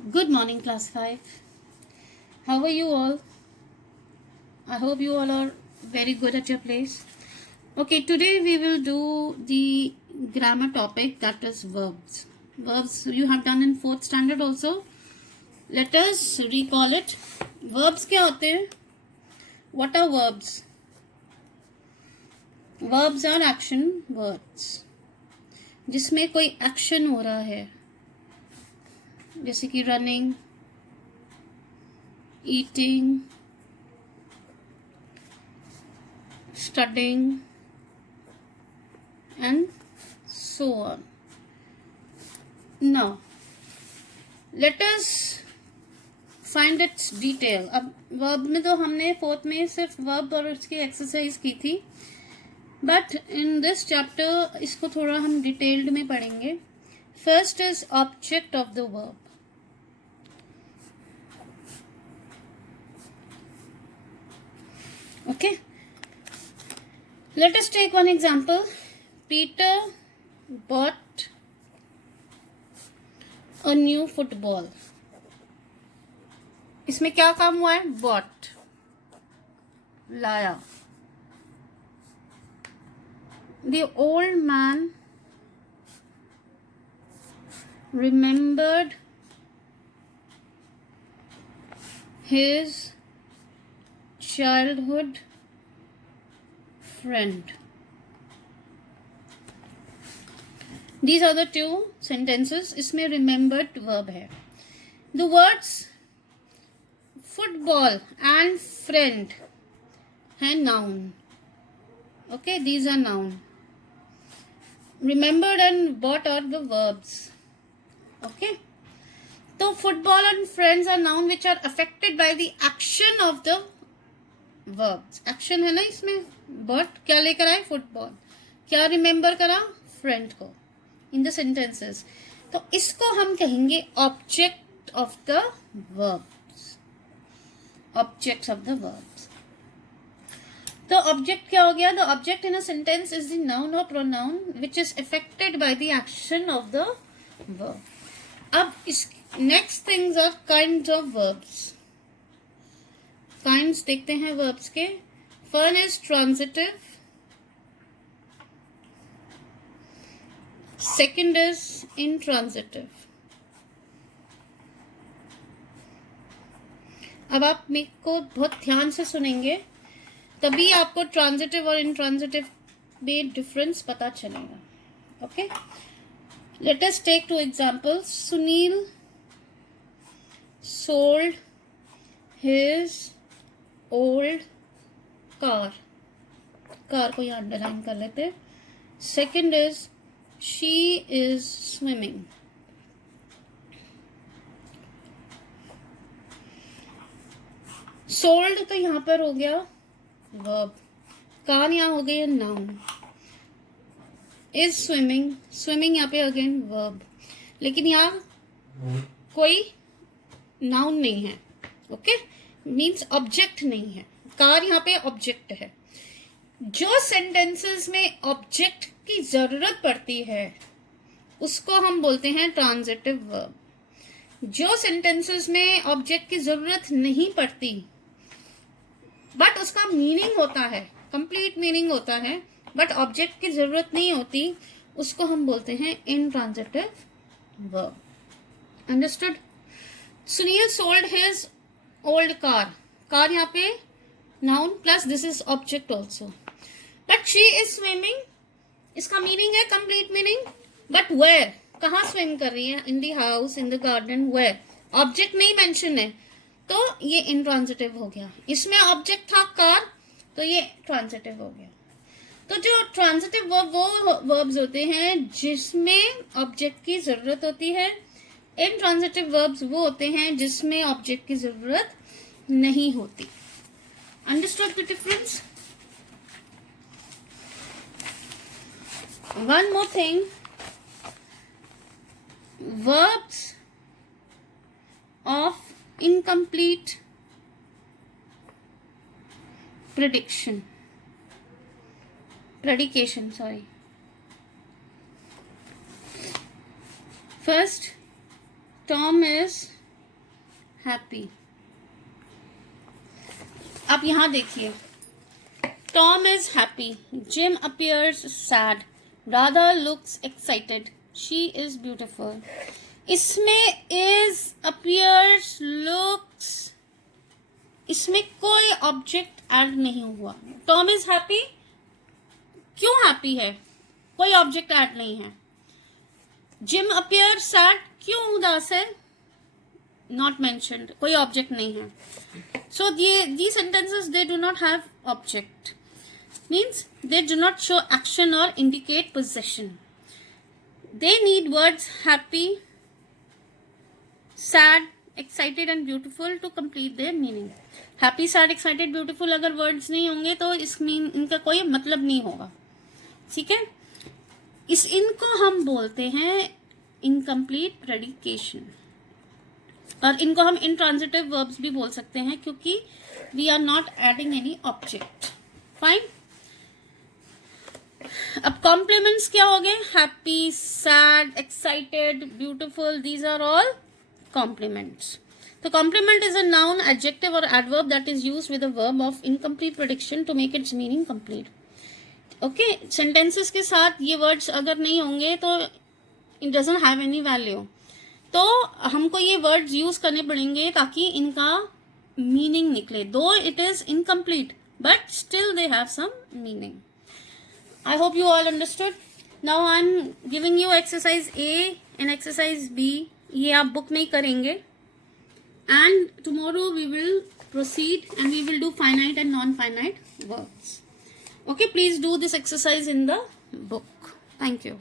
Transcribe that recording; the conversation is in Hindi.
Good morning, class 5. How are you all? I hope you all are very good at your place. Okay, today we will do the grammar topic, that is verbs. Verbs you have done in 4th standard also. Let us recall it. Verbs क्या होते हैं? What are verbs? Verbs are action words जिसमें कोई एक्शन हो रहा है, जैसे कि running, eating, studying, and so on. Now, let us find its detail. अब verb में तो हमने 4th में सिर्फ verb और उसकी एक्सरसाइज की थी, बट इन दिस चैप्टर इसको थोड़ा हम डिटेल्ड में पढ़ेंगे. First is object of the verb. Okay, let us take one example. Peter bought a new football. इसमें क्या काम हुआ है? bought, लाया. The old man remembered his childhood friend. These are the two sentences. इसमें remembered verb है. The words football and friend है noun. Okay, these are noun. Remembered and bought are the verbs. Okay, तो football and friends are noun which are affected by the action of the verbs. Action है ना इसमें. But क्या लेकर आए? football. क्या remember करा? friend को in the sentences. तो इसको हम कहेंगे object of the verbs. Objects of the verbs. तो ऑब्जेक्ट क्या हो गया? The object in a sentence is the noun और pronoun which is affected by the action of the verb. अब इस next things are kinds of verbs. Kinds देखते हैं वर्ब्स के. First is transitive, second is intransitive. अब आप मेरे को बहुत ध्यान से सुनेंगे, तभी आपको ट्रांजिटिव और इंट्रांजिटिव में डिफरेंस पता चलेगा. Okay, let us take 2 examples. Sunil sold his old car. Car को यहाँ अंडरलाइन कर लेते. Second is she is swimming. Sold तो यहाँ पर हो गया वर्ब, कार यहाँ हो गई नाउन. इज स्विमिंग, स्विमिंग यहाँ पे अगेन वर्ब, लेकिन यहाँ कोई नाउन नहीं है. ओके, मीन्स ऑब्जेक्ट नहीं है. कार यहाँ पे ऑब्जेक्ट है. जो सेंटेंसेस में ऑब्जेक्ट की जरूरत पड़ती है उसको हम बोलते हैं ट्रांजिटिव वर्ब. जो सेंटेंसेस में ऑब्जेक्ट की जरूरत नहीं पड़ती बट उसका मीनिंग होता है, कंप्लीट मीनिंग होता है, बट ऑब्जेक्ट की जरूरत नहीं होती, उसको हम बोलते हैं intransitive verb. Understood? Sunil sold his old car. Car यहाँ पे noun plus this is object also. But she is swimming, इसका मीनिंग है कंप्लीट मीनिंग, बट वेयर, कहाँ स्विम कर रही है? In the house, in the garden. Where, object नहीं मेंशन है, तो ये इंट्रांजिटिव हो गया. इसमें ऑब्जेक्ट था कार, तो ये ट्रांजिटिव हो गया. तो जो ट्रांजिटिव वर्ब वो वर्ब्स होते हैं जिसमें ऑब्जेक्ट की जरूरत होती है. इंट्रांजिटिव वर्ब्स वो होते हैं जिसमें ऑब्जेक्ट की जरूरत नहीं होती. Understood the difference? One more thing, verbs of incomplete prediction, predication, sorry. First, Tom is happy. आप यहां देखिए, Tom is happy, gym appears sad, Radha looks excited, she is beautiful. इसमें इज, अपीयर्स, लुक्स, इसमें कोई ऑब्जेक्ट ऐड नहीं हुआ। टॉम इज हैप्पी, क्यों हैप्पी है? कोई ऑब्जेक्ट ऐड नहीं है। जिम अपीयर सैड, क्यों उदास है? नॉट मेंशन्ड, कोई ऑब्जेक्ट नहीं है। सो these sentences they do not have object, means they do not show action or indicate possession. They need words happy, sad, excited and beautiful to complete their meaning. Happy, sad, excited, beautiful अगर words नहीं होंगे तो इसमें इनका कोई मतलब नहीं होगा, ठीक है। इनको हम बोलते हैं इनकम्प्लीट प्रेडिकेशन, और इनको हम इंट्रांजिटिव वर्ब्स भी बोल सकते हैं क्योंकि we are not adding any object. Fine. अब कॉम्प्लीमेंट्स क्या हो गए? Happy, sad, excited, beautiful, these are all complements. तो complement is a noun, adjective और adverb that is used with a verb of incomplete prediction to make its meaning complete. Okay, sentences के साथ ये वर्ड्स अगर नहीं होंगे तो it doesn't have any value. तो हमको ये वर्ड्स यूज करने पड़ेंगे ताकि इनका मीनिंग निकले। Though it is incomplete but still they have some meaning. I hope you all understood. Now I am giving you exercise A and exercise B. ये आप बुक में करेंगे and tomorrow we will proceed and we will do finite and non-finite verbs. Okay, please do this exercise in the book. Thank you.